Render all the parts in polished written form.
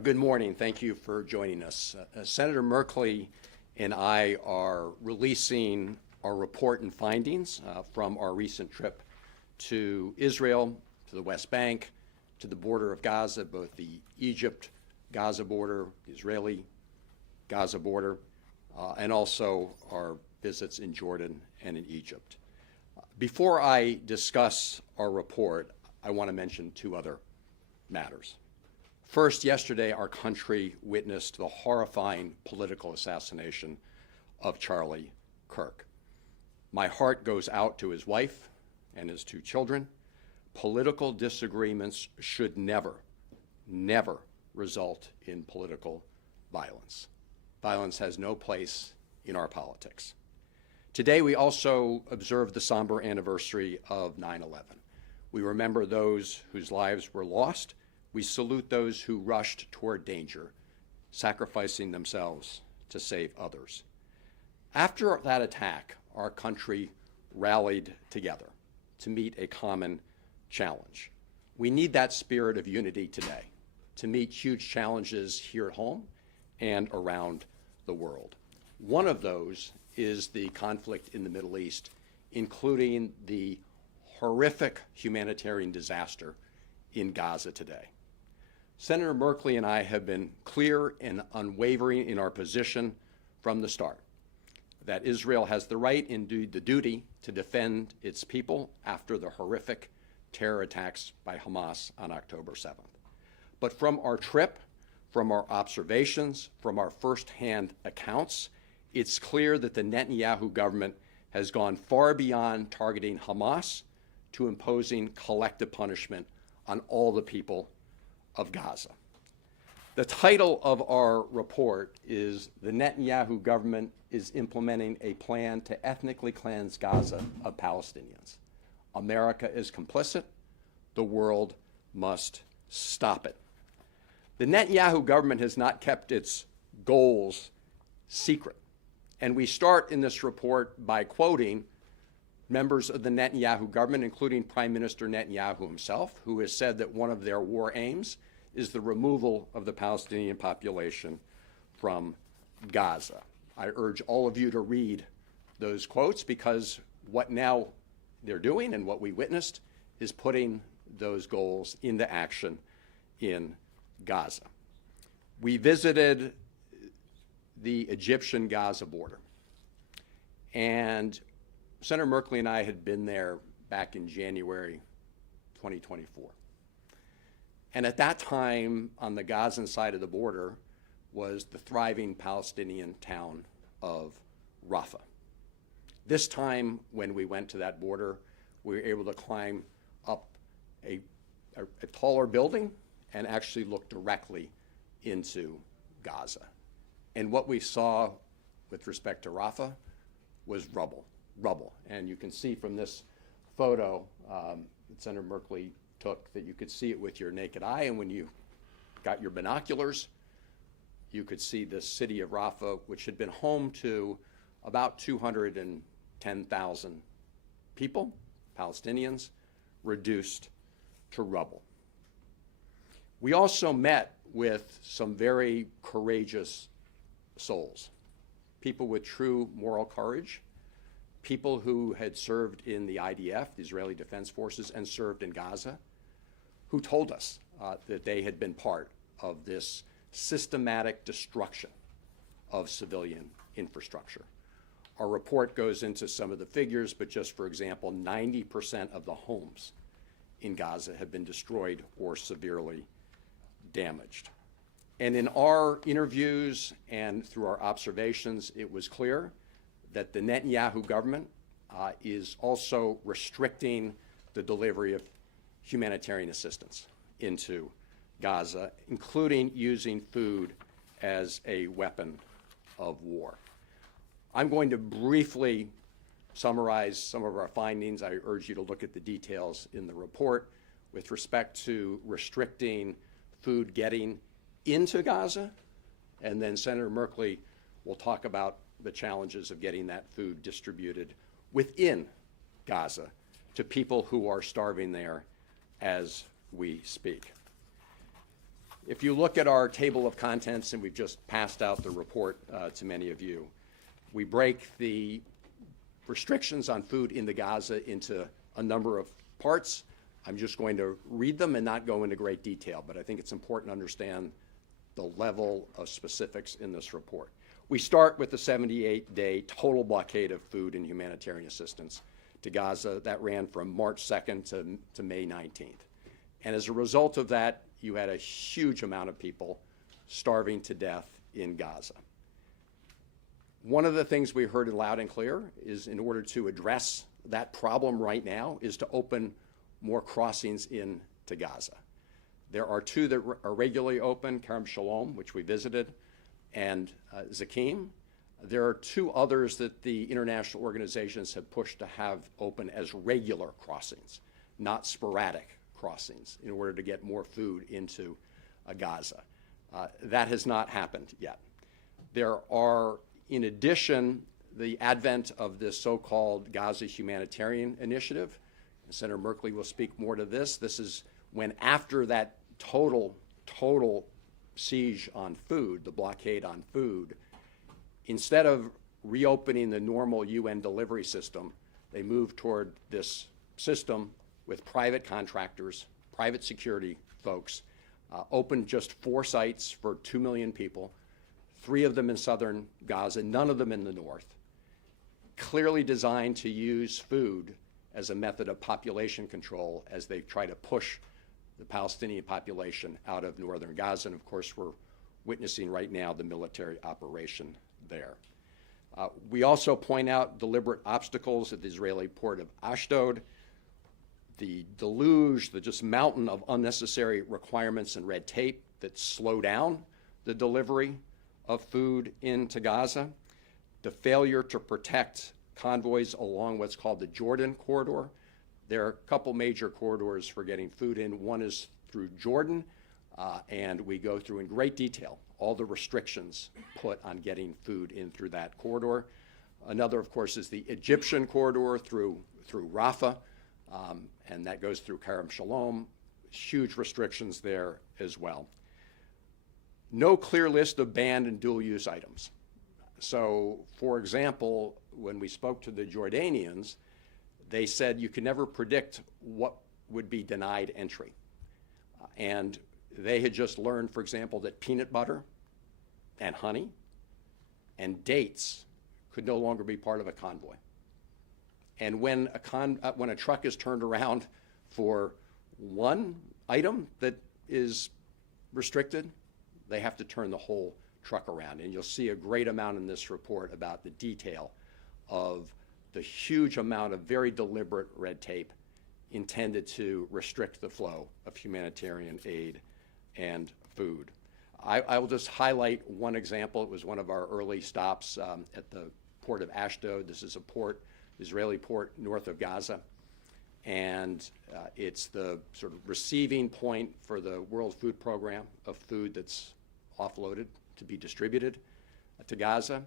Good morning. Thank you for joining us. Senator Merkley and I are releasing our report and findings from our recent trip to Israel, to the West Bank, to the border of Gaza, both the Egypt-Gaza border, the Israeli-Gaza border, and also our visits in Jordan and in Egypt. Before I discuss our report, I want to mention two other matters. First, yesterday our country witnessed the horrifying political assassination of Charlie Kirk. My heart goes out to his wife and his two children. Political disagreements should never result in political violence. Violence has no place in our politics. Today we also observe the somber anniversary of 9/11. We remember those whose lives were lost. We salute those who rushed toward danger, sacrificing themselves to save others. After that attack, our country rallied together to meet a common challenge. We need that spirit of unity today to meet huge challenges here at home and around the world. One of those is the conflict in the Middle East, including the horrific humanitarian disaster in Gaza today. Senator Merkley and I have been clear and unwavering in our position from the start that Israel has the right and the duty to defend its people after the horrific terror attacks by Hamas on October 7th. But from our trip, from our observations, from our firsthand accounts, it's clear that the Netanyahu government has gone far beyond targeting Hamas to imposing collective punishment on all the people of Gaza. The title of our report is "The Netanyahu Government is Implementing a Plan to Ethnically Cleanse Gaza of Palestinians. America is complicit. The world must stop it." The Netanyahu government has not kept its goals secret. And we start in this report by quoting members of the Netanyahu government, including Prime Minister Netanyahu himself, who has said that one of their war aims is the removal of the Palestinian population from Gaza. I urge all of you to read those quotes because what now they're doing and what we witnessed is putting those goals into action in Gaza. We visited the Egyptian-Gaza border, and Senator Merkley and I had been there back in January 2024. And at that time, on the Gazan side of the border, was the thriving Palestinian town of Rafah. This time, when we went to that border, we were able to climb up a taller building and actually look directly into Gaza. And what we saw with respect to Rafah was rubble. And you can see from this photo that Senator Merkley took that you could see it with your naked eye, and when you got your binoculars, you could see the city of Rafah, which had been home to about 210,000 people, Palestinians, reduced to rubble. We also met with some very courageous souls, people with true moral courage, people who had served in the IDF, the Israeli Defense Forces, and served in Gaza, who told us that they had been part of this systematic destruction of civilian infrastructure. Our report goes into some of the figures, but just for example, 90% of the homes in Gaza have been destroyed or severely damaged. And in our interviews and through our observations, it was clear that the Netanyahu government is also restricting the delivery of humanitarian assistance into Gaza, including using food as a weapon of war. I'm going to briefly summarize some of our findings. I urge you to look at the details in the report with respect to restricting food getting into Gaza, and then Senator Merkley will talk about the challenges of getting that food distributed within Gaza to people who are starving there as we speak. If you look at our table of contents, and we've just passed out the report to many of you, we break the restrictions on food in the Gaza into a number of parts. I'm just going to read them and not go into great detail, but I think it's important to understand the level of specifics in this report. We start with the 78-day total blockade of food and humanitarian assistance to Gaza. That ran from March 2nd to May 19th. And as a result of that, you had a huge amount of people starving to death in Gaza. One of the things we heard loud and clear is, in order to address that problem right now, is to open more crossings into Gaza. There are two that are regularly open, Kerem Shalom, which we visited, and Zakim. There are two others that the international organizations have pushed to have open as regular crossings, not sporadic crossings, in order to get more food into Gaza. That has not happened yet. There are, in addition, the advent of this so-called Gaza Humanitarian Initiative. Senator Merkley will speak more to this. This is when, after that total siege on food, the blockade on food, instead of reopening the normal UN delivery system, they moved toward this system with private contractors, private security folks, opened just 4 sites for 2 million people, 3 of them in southern Gaza, none of them in the north, clearly designed to use food as a method of population control as they try to push the Palestinian population out of northern Gaza. And of course, we're witnessing right now the military operation there. We also point out deliberate obstacles at the Israeli port of Ashdod, the deluge, the just mountain of unnecessary requirements and red tape that slow down the delivery of food into Gaza, the failure to protect convoys along what's called the Jordan corridor. There are a couple major corridors for getting food in. One is through Jordan, and we go through in great detail all the restrictions put on getting food in through that corridor. Another, of course, is the Egyptian corridor through Rafah, and that goes through Kerem Shalom. Huge restrictions there as well. No clear list of banned and dual-use items. So, for example, when we spoke to the Jordanians, they said you can never predict what would be denied entry. And they had just learned, for example, that peanut butter and honey and dates could no longer be part of a convoy. And when a truck is turned around for one item that is restricted, they have to turn the whole truck around. And you'll see a great amount in this report about the detail of the huge amount of very deliberate red tape intended to restrict the flow of humanitarian aid and food. I will just highlight one example. It was one of our early stops at the port of Ashdod. This is a port, Israeli port north of Gaza, and it's the sort of receiving point for the World Food Program of food that's offloaded to be distributed to Gaza.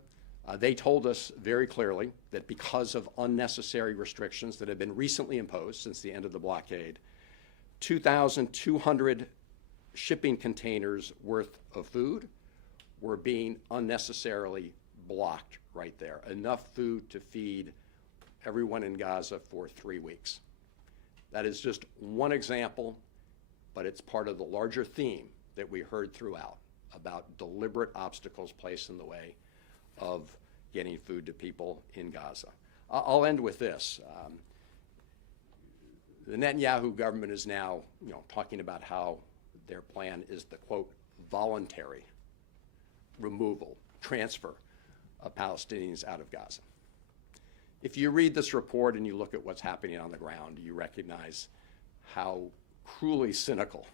They told us very clearly that because of unnecessary restrictions that have been recently imposed since the end of the blockade, 2,200 shipping containers worth of food were being unnecessarily blocked right there. Enough food to feed everyone in Gaza for 3 weeks. That is just one example, but it's part of the larger theme that we heard throughout about deliberate obstacles placed in the way of getting food to people in Gaza. I'll end with this. The Netanyahu government is now, talking about how their plan is the, quote, voluntary removal, transfer of Palestinians out of Gaza. If you read this report and you look at what's happening on the ground, you recognize how cruelly cynical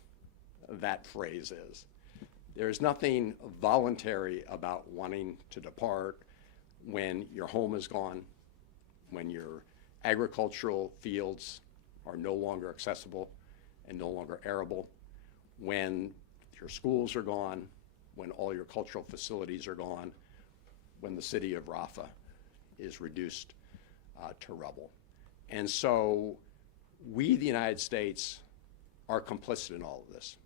that phrase is. There's nothing voluntary about wanting to depart when your home is gone, when your agricultural fields are no longer accessible and no longer arable, when your schools are gone, when all your cultural facilities are gone, when the city of Rafah is reduced to rubble. And so we, the United States, are complicit in all of this.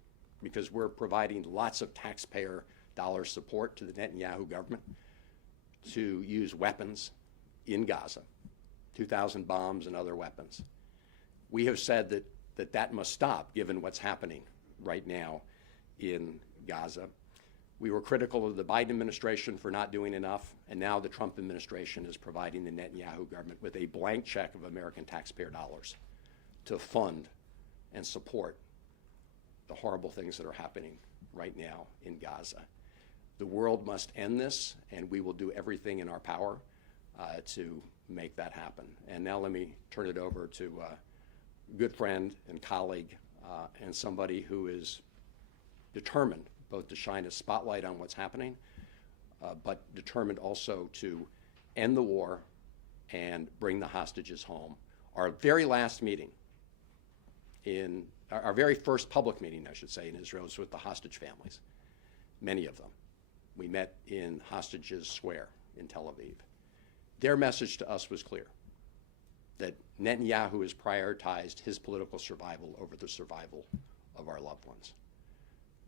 because we're providing lots of taxpayer dollar support to the Netanyahu government to use weapons in Gaza, 2,000 bombs and other weapons. We have said that must stop, given what's happening right now in Gaza. We were critical of the Biden administration for not doing enough, and now the Trump administration is providing the Netanyahu government with a blank check of American taxpayer dollars to fund and support the horrible things that are happening right now in Gaza. The world must end this, and we will do everything in our power to make that happen. And now let me turn it over to a good friend and colleague and somebody who is determined both to shine a spotlight on what's happening, but determined also to end the war and bring the hostages home. Our very last meeting our very first public meeting, I should say, in Israel was with the hostage families, many of them. We met in Hostages Square in Tel Aviv. Their message to us was clear, that Netanyahu has prioritized his political survival over the survival of our loved ones.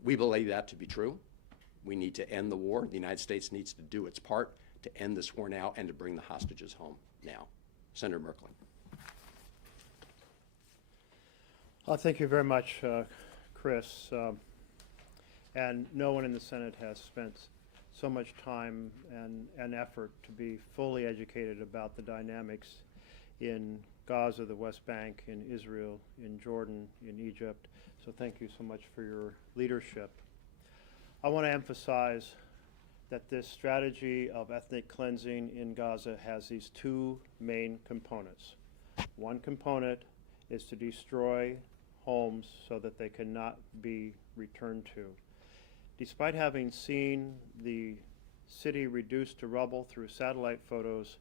We believe that to be true. We need to end the war. The United States needs to do its part to end this war now and to bring the hostages home now. Senator Merkley. Thank you very much, Chris. And no one in the Senate has spent so much time and effort to be fully educated about the dynamics in Gaza, the West Bank, in Israel, in Jordan, in Egypt. So thank you so much for your leadership. I want to emphasize that this strategy of ethnic cleansing in Gaza has these two main components. One component is to destroy homes so that they cannot be returned to. Despite having seen the city reduced to rubble through satellite photos,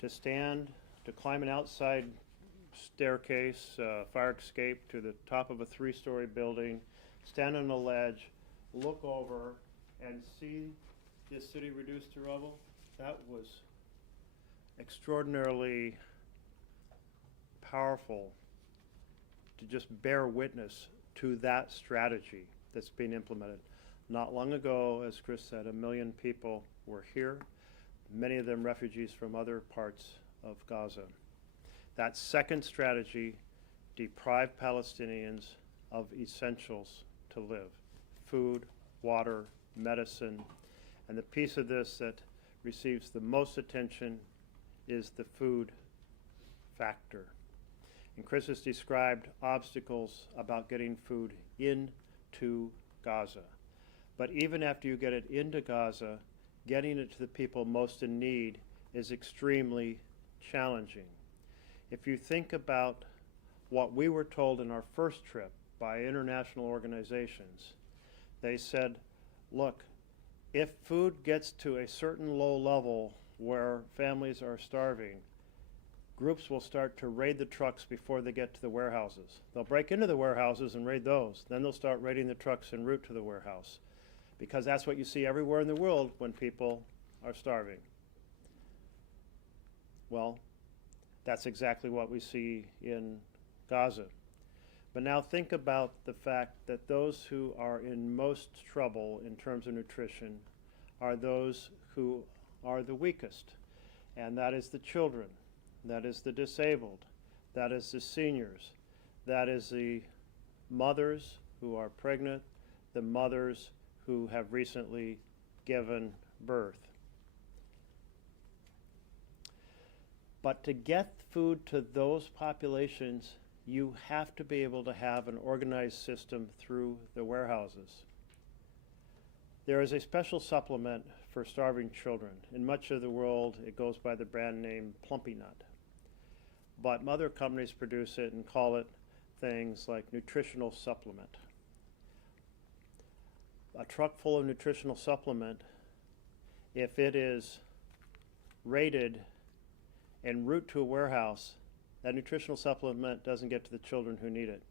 to climb an outside staircase, fire escape to the top of a 3-story building, stand on a ledge, look over, and see this city reduced to rubble, that was extraordinarily powerful to just bear witness to that strategy that's being implemented. Not long ago, as Chris said, 1 million people were here, many of them refugees from other parts of Gaza. That second strategy deprived Palestinians of essentials to live: food, water, medicine. And the piece of this that receives the most attention is the food factor. And Chris has described obstacles about getting food into Gaza. But even after you get it into Gaza, getting it to the people most in need is extremely challenging. If you think about what we were told in our first trip by international organizations, they said, look, if food gets to a certain low level where families are starving, groups will start to raid the trucks before they get to the warehouses. They'll break into the warehouses and raid those. Then they'll start raiding the trucks en route to the warehouse, because that's what you see everywhere in the world when people are starving. Well, that's exactly what we see in Gaza. But now think about the fact that those who are in most trouble in terms of nutrition are those who are the weakest, and that is the children, that is the disabled, that is the seniors, that is the mothers who are pregnant, the mothers who have recently given birth. But to get food to those populations, you have to be able to have an organized system through the warehouses. There is a special supplement for starving children. In much of the world, it goes by the brand name Plumpy Nut. But other companies produce it and call it things like nutritional supplement. A truck full of nutritional supplement, if it is raided en route to a warehouse, that nutritional supplement doesn't get to the children who need it.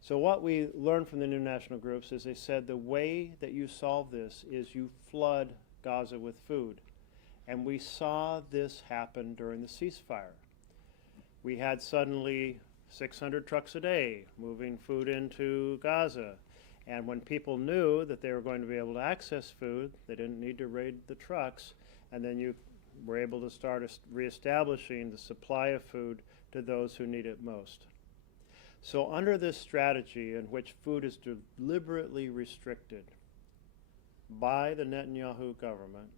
So what we learned from the international groups is they said the way that you solve this is you flood Gaza with food. And we saw this happen during the ceasefire. We had suddenly 600 trucks a day moving food into Gaza. And when people knew that they were going to be able to access food, they didn't need to raid the trucks, and then you were able to start reestablishing the supply of food to those who need it most. So under this strategy in which food is deliberately restricted by the Netanyahu government,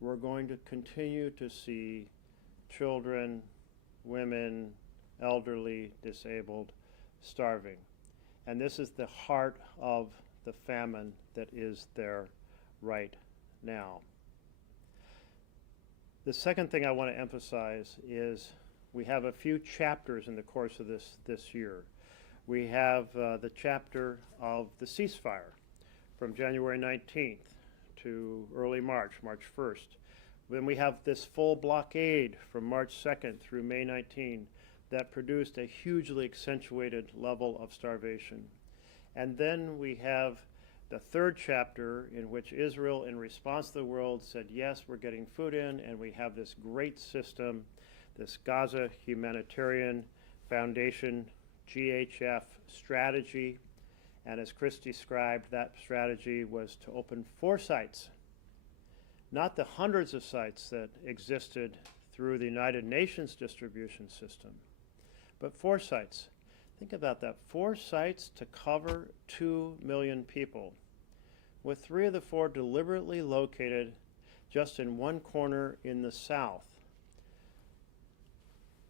we're going to continue to see children, women, elderly, disabled, starving. And this is the heart of the famine that is there right now. The second thing I want to emphasize is we have a few chapters in the course of this year. We have the chapter of the ceasefire from January 19th to early March, March 1st. Then we have this full blockade from March 2nd through May 19 that produced a hugely accentuated level of starvation. And then we have the third chapter in which Israel, in response to the world, said, yes, we're getting food in, and we have this great system, this Gaza Humanitarian Foundation, GHF strategy. And as Chris described, that strategy was to open 4 sites, not the hundreds of sites that existed through the United Nations distribution system, but 4 sites. Think about that, 4 sites to cover 2 million people, with 3 of the 4 deliberately located just in one corner in the south.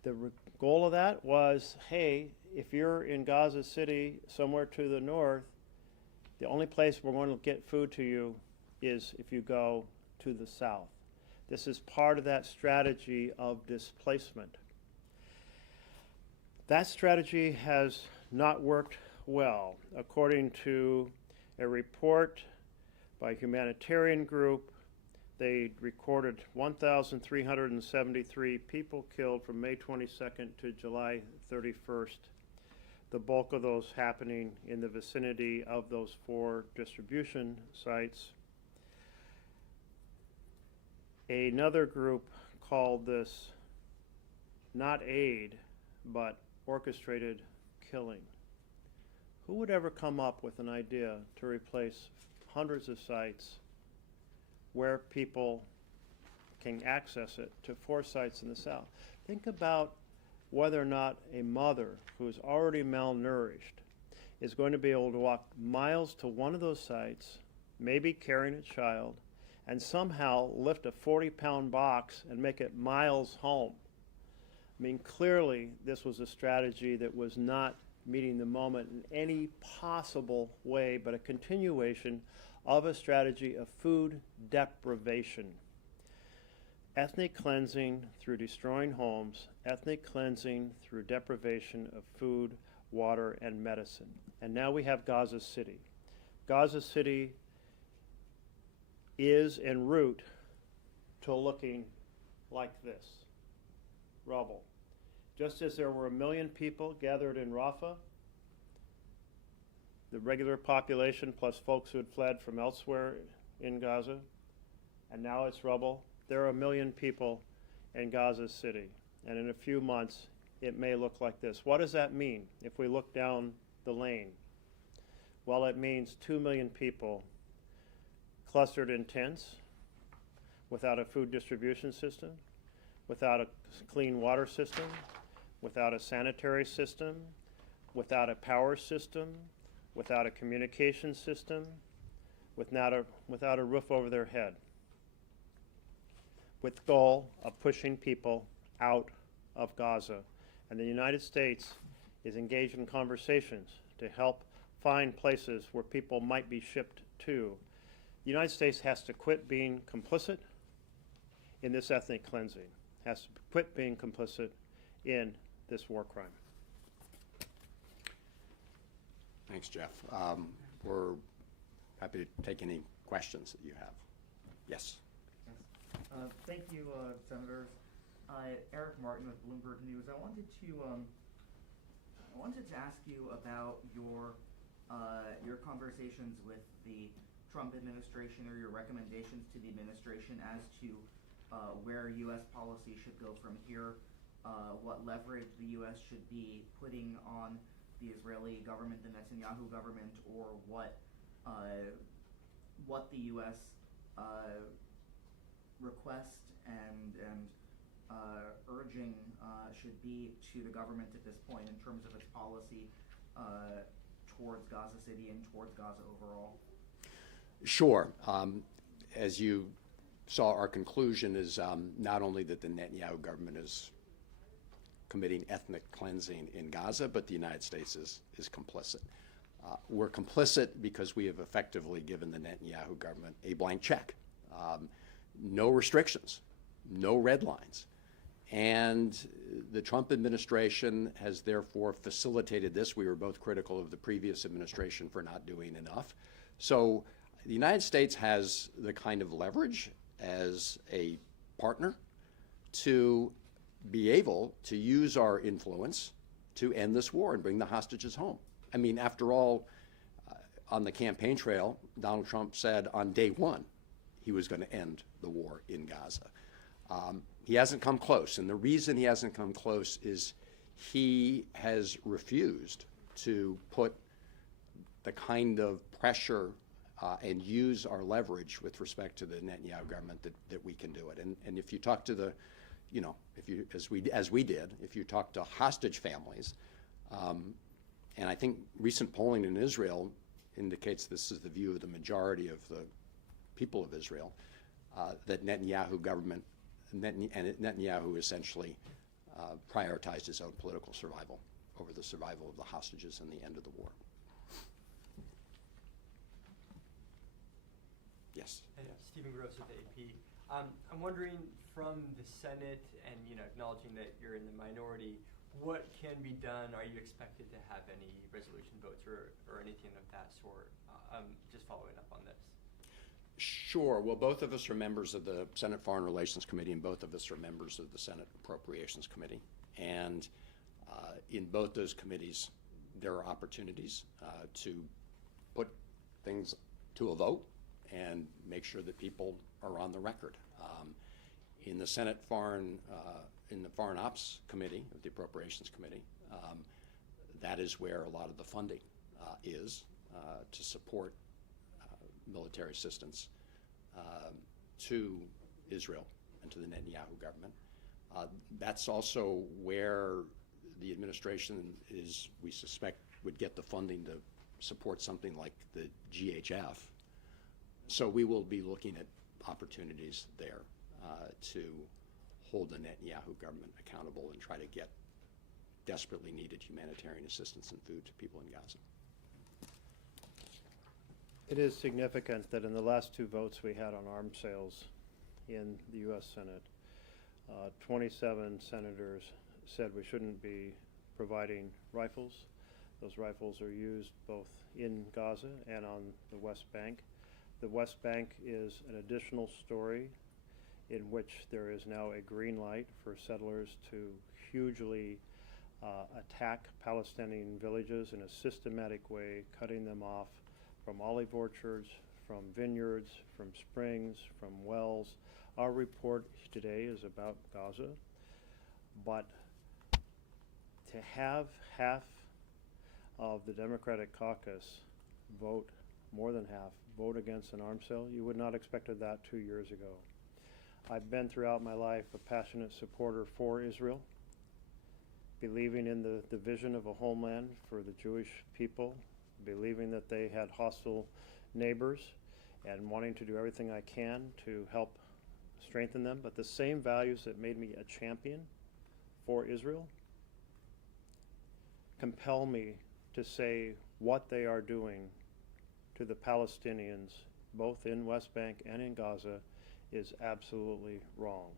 The goal of that was, hey, if you're in Gaza City, somewhere to the north, the only place we're going to get food to you is if you go to the south. This is part of that strategy of displacement. That strategy has not worked well. According to a report by a humanitarian group, they recorded 1,373 people killed from May 22nd to July 31st. The bulk of those happening in the vicinity of those 4 distribution sites. Another group called this not aid, but orchestrated killing. Who would ever come up with an idea to replace hundreds of sites where people can access it to 4 sites in the south? Think about whether or not a mother who's already malnourished is going to be able to walk miles to one of those sites, maybe carrying a child, and somehow lift a 40-pound box and make it miles home. I mean, clearly this was a strategy that was not meeting the moment in any possible way, but a continuation of a strategy of food deprivation. Ethnic cleansing through destroying homes, ethnic cleansing through deprivation of food, water, and medicine. And now we have Gaza City. Gaza City is en route to looking like this, rubble. Just as there were 1 million people gathered in Rafah, the regular population plus folks who had fled from elsewhere in Gaza, and now it's rubble, there are 1 million people in Gaza City. And in a few months, it may look like this. What does that mean if we look down the lane? Well, it means 2 million people clustered in tents, without a food distribution system, without a clean water system, without a sanitary system, without a power system, without a communication system, without a roof over their head, with the goal of pushing people out of Gaza. And the United States is engaged in conversations to help find places where people might be shipped to. The United States has to quit being complicit in this ethnic cleansing, has to quit being complicit in this war crime. Thanks, Jeff. We're happy to take any questions that you have. Yes. Thank you, Senators. Eric Martin with Bloomberg News. I wanted to ask you about your conversations with the Trump administration, or your recommendations to the administration as to where U.S. policy should go from here, what leverage the U.S. should be putting on the Israeli government, the Netanyahu government, or what what the U.S. Request and urging should be to the government at this point in terms of its policy towards Gaza City and towards Gaza overall? Sure. As you saw, our conclusion is not only that the Netanyahu government is committing ethnic cleansing in Gaza, but the United States is complicit. We're complicit because we have effectively given the Netanyahu government a blank check. No restrictions, no red lines. And the Trump administration has therefore facilitated this. We were both critical of the previous administration for not doing enough. So the United States has the kind of leverage as a partner to be able to use our influence to end this war and bring the hostages home. I mean, after all, on the campaign trail, Donald Trump said on day one he was going to end the war in Gaza. He hasn't come close, and the reason he hasn't come close is he has refused to put the kind of pressure and use our leverage with respect to the Netanyahu government that we can do it. And if you talk to the, you know, if you as we did, if you talk to hostage families, and I think recent polling in Israel indicates this is the view of the majority of the people of Israel, that Netanyahu essentially prioritized his own political survival over the survival of the hostages and the end of the war. Yes. Hey, Stephen Gross with AP. I'm wondering, from the Senate and acknowledging that you're in the minority, what can be done? Are you expected to have any resolution votes or anything of that sort? Just following up on this. Sure. Well, both of us are members of the Senate Foreign Relations Committee, and both of us are members of the Senate Appropriations Committee. And in both those committees, there are opportunities to put things to a vote and make sure that people are on the record. In the Senate in the Foreign Ops Committee, the Appropriations Committee, that is where a lot of the funding is to support military assistance to Israel and to the Netanyahu government. That's also where the administration we suspect, would get the funding to support something like the GHF. So we will be looking at opportunities there to hold the Netanyahu government accountable and try to get desperately needed humanitarian assistance and food to people in Gaza. It is significant that in the last two votes we had on arms sales in the U.S. Senate, 27 senators said we shouldn't be providing rifles. Those rifles are used both in Gaza and on the West Bank. The West Bank is an additional story in which there is now a green light for settlers to hugely attack Palestinian villages in a systematic way, cutting them off from olive orchards, from vineyards, from springs, from wells. Our report today is about Gaza, but to have half of the Democratic caucus vote, more than half, vote against an arms sale, you would not expected that 2 years ago. I've been throughout my life a passionate supporter for Israel, believing in the vision of a homeland for the Jewish people, believing that they had hostile neighbors, and wanting to do everything I can to help strengthen them. But the same values that made me a champion for Israel compel me to say what they are doing to the Palestinians, both in West Bank and in Gaza, is absolutely wrong.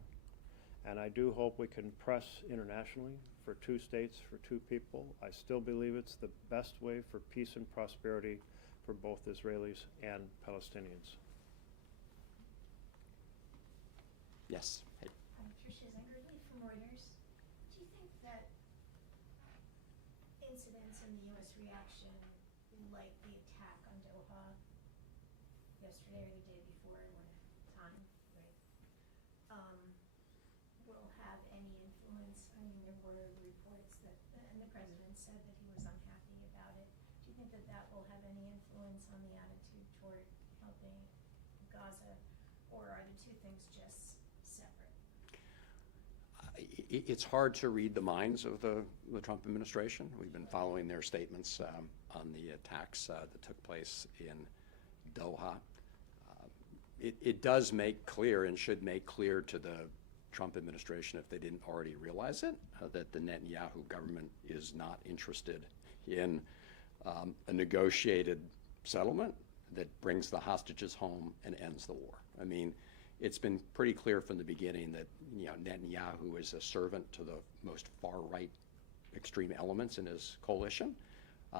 And I do hope we can press internationally for 2 states, for 2 people. I still believe it's the best way for peace and prosperity for both Israelis and Palestinians. Yes. Hey. Tricia Zengerly from Reuters. Do you think that incidents in the U.S. reaction, like the attack on Doha yesterday or the day before, time, right, will have any influence? I mean, there were reports that, and the president said that he was unhappy about it. Do you think that that article have any influence on the attitude toward helping Gaza, or are the two things just separate? It's hard to read the minds of the Trump administration. We've been following their statements on the attacks that took place in Doha. It does make clear, and should make clear to the Trump administration, if they didn't already realize it, that the Netanyahu government is not interested in a negotiated settlement that brings the hostages home and ends the war. I mean, it's been pretty clear from the beginning that Netanyahu is a servant to the most far-right extreme elements in his coalition,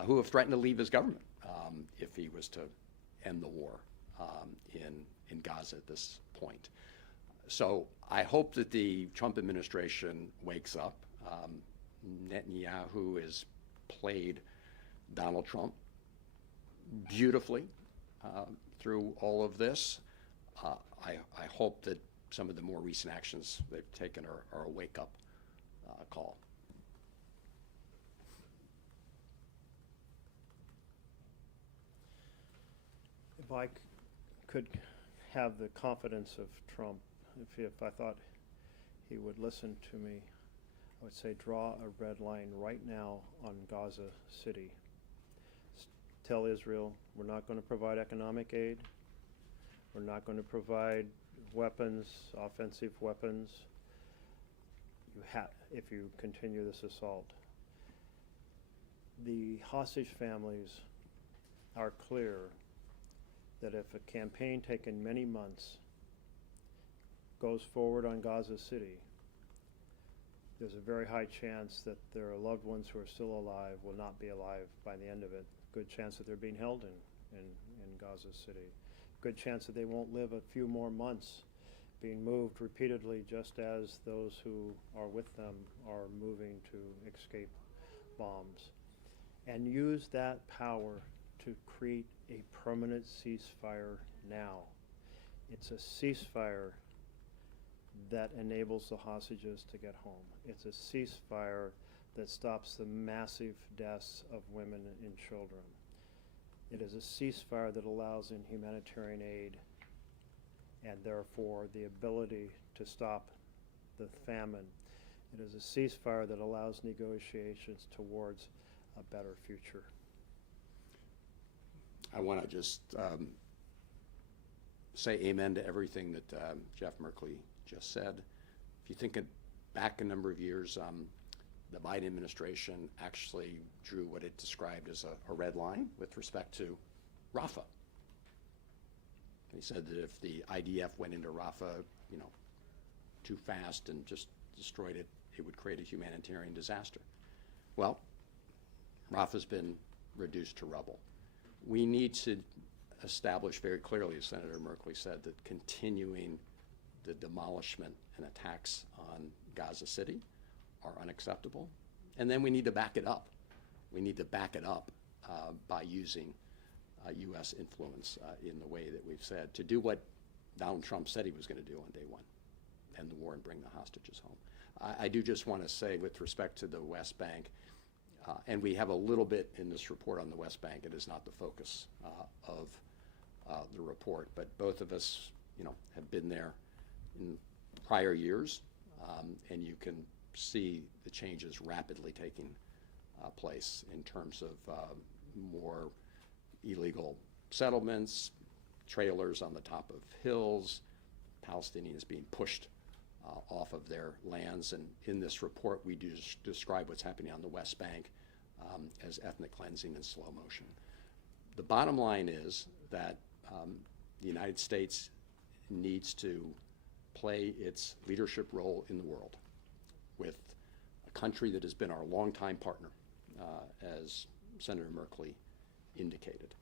who have threatened to leave his government if he was to end the war in Gaza at this point. So I hope that the Trump administration wakes up. Netanyahu has played Donald Trump beautifully through all of this. I hope that some of the more recent actions they've taken are a wake-up call. If I could have the confidence of Trump, if I thought he would listen to me, I would say draw a red line right now on Gaza City. Tell Israel, we're not going to provide economic aid. We're not going to provide weapons, offensive weapons, if you continue this assault. The hostage families are clear that if a campaign taken many months goes forward on Gaza City, there's a very high chance that their loved ones who are still alive will not be alive by the end of it. Good chance that they're being held in Gaza City. Good chance that they won't live a few more months, being moved repeatedly just as those who are with them are moving to escape bombs. And use that power to create a permanent ceasefire now. It's a ceasefire that enables the hostages to get home. It's a ceasefire that stops the massive deaths of women and children. It is a ceasefire that allows in humanitarian aid and therefore the ability to stop the famine. It is a ceasefire that allows negotiations towards a better future. I want to just say amen to everything that Jeff Merkley just said. If you think back a number of years, the Biden administration actually drew what it described as a red line with respect to Rafah. He said that if the IDF went into Rafah, too fast and just destroyed it, it would create a humanitarian disaster. Well, Rafah's been reduced to rubble. We need to establish very clearly, as Senator Merkley said, that continuing the demolishment and attacks on Gaza City are unacceptable. And then we need to back it up. We need to back it up by using U.S. influence in the way that we've said, to do what Donald Trump said he was going to do on day one, end the war and bring the hostages home. I do just want to say, with respect to the West Bank, and we have a little bit in this report on the West Bank. It is not the focus of the report, but both of us, have been there in prior years, and you can see the changes rapidly taking place in terms of more illegal settlements, trailers on the top of hills, Palestinians being pushed off of their lands. And in this report, we do describe what's happening on the West Bank as ethnic cleansing in slow motion. The bottom line is that the United States needs to play its leadership role in the world with a country that has been our longtime partner, as Senator Merkley indicated.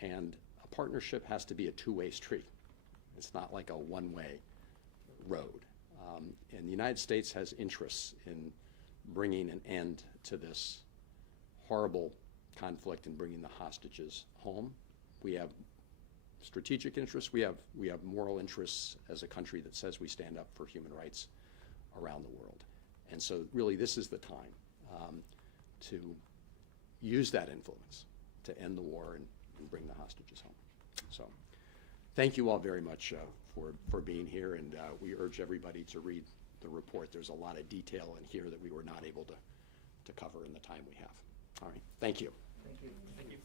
And a partnership has to be a two-way street. It's not like a one-way road. And the United States has interests in bringing an end to this horrible conflict and bringing the hostages home. We have strategic interests. We have moral interests as a country that says we stand up for human rights around the world. And so really this is the time to use that influence to end the war and bring the hostages home. So thank you all very much for being here, and we urge everybody to read the report. There's a lot of detail in here that we were not able to cover in the time we have. All right, thank you. Thank you. Thank you.